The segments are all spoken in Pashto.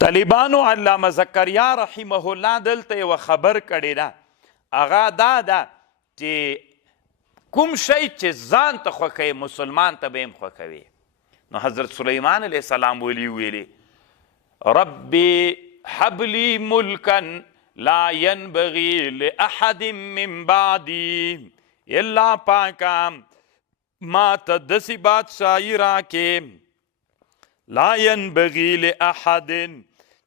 طالبانو علامه زکریا رحمه الله دلته یوه خبر کړې ده، هغه دا ده چې کوم شی چې ځان ته خوښوي مسلمان ته به هم خوښوي. نو حضرت سلیمان علیه السلام ویلي ربي هب لي ملکا لا ينبغي لأحد من بعدي، الله پاکا ما ته داسې بادشاهي راکې لا ينبغي لأحد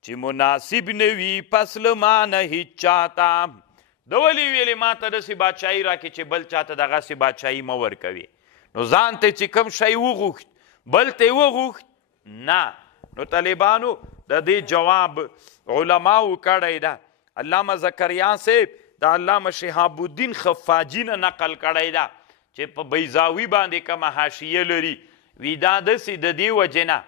چې مناسب نه وي پس له ما نه هیڅ چاته. د ولې ویلې ما ته داسې بادشاهي راکې چې بل چاته دغسې بادشاهي مه ورکوي. نو ځان ته چې کوم شی وغوښت بل ته یې وغوښت نه. نو طالبانو د دې جواب علماو کړی ده. علامه زکریا صاحب د علامه شهاب الدین خفاجي نه نقل کړی ده چې په بیضاوي باندې کومه حاشیه لري، وی دا داسې د دې وجې نه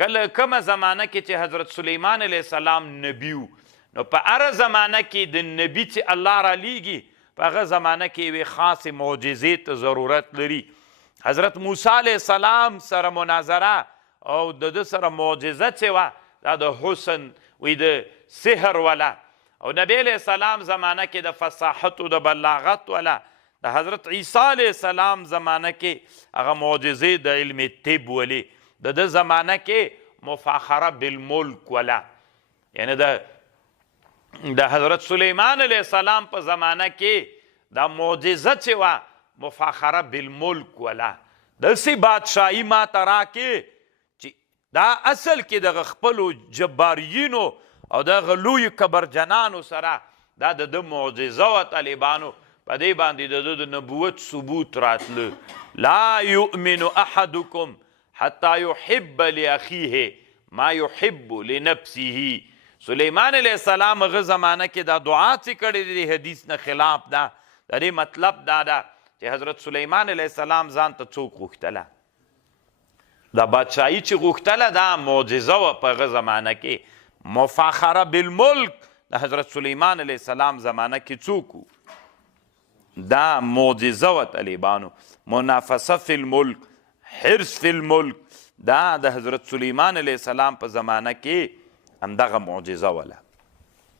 کله کومه زمانه کې چې حضرت سلیمان علیه السلام نبي و، نو په هره زمانه کې د نبي چې الله را لیږي په هغه زمانه کې یوې خاصې معجزې ته ضرورت لري. حضرت موسی علیه السلام سره مناظره او د ده سره معجزه چې وه دا د حسن وی د سحر ولا، او نبی علیه السلام زمانه کې د فصاحت او د بلاغت ولا، د حضرت عیسی علیه السلام زمانه کې هغه معجزې د علم طب ولی، د ده زمانه کې مفاخره بالملک ولا، یعنی د حضرت سلیمان علیه السلام په زمانه کې دا معجزه چې وه مفاخره بالملک ولا، داسې بادشاهي ما ته راکې چې دا اصل کې دغه خپلو جباریینو او دغه لویو کبرجنانو سره دا د ده معجزه وه. طالبانو په دې باندې د ده د نبوت ثبوت راتله. لا یؤمن احدکم حتی یحب لاخیه ما یحب لنفسه. سلیمان علیه السلام هغه زمانه کې دا دعا چې کړې د حدیث نه خلاف ده. د دې مطلب دا ده چې حضرت سلیمان علیه السلام ځان ته څوک غوښتله، دا بادشاهي چې غوښتله دا معجزه وه په هغه زمانه کې. مفاخره بالملک د حضرت سلیمان علیه السلام زمانه کې څوک و؟ دا معجزه وه طالبانو. منافسه فی الملک، حرص فی الملک، دا د حضرت سلیمان علیه السلام په زمانه کې همدغه معجزه وله.